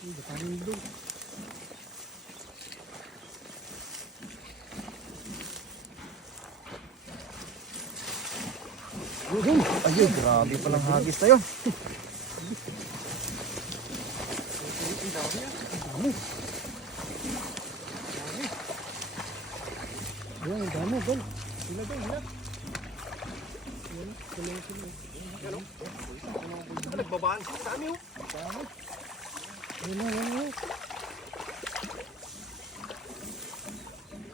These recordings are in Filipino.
Dakanin doon. Ayun, grabe palang hagis na yun. Ayan, ang dami doon. Sila doon, sila. Nagbabaan sila, dami oh. Ayan na, ayan na.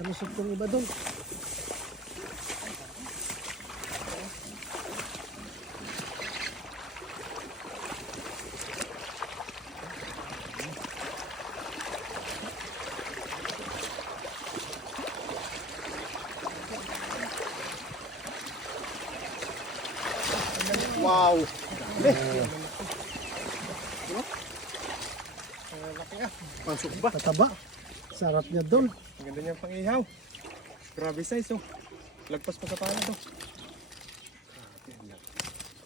Kalusot yung iba doon. Wow. Laki nga. Pansok ba? Tataba. Sarap niya doon. Ang ganda niyang pang-ihaw. Grabe size oh. Lagpas pa sa pala to.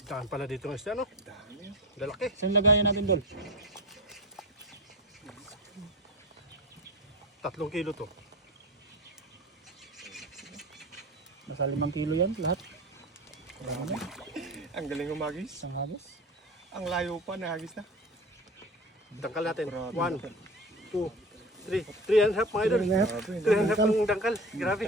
Daan pala dito ng isda no? Dami oh. Lalaki. Saan lagayan natin doon? 3 kilo to. Nasa 5 kilo yan lahat. Ang galing umagis. Isang hagis. Ang layo pa na hagis na. Dangkal natin. 1, 2, 3. 3 and a half mga idol. 3 and a half ang dangkal. Grabe.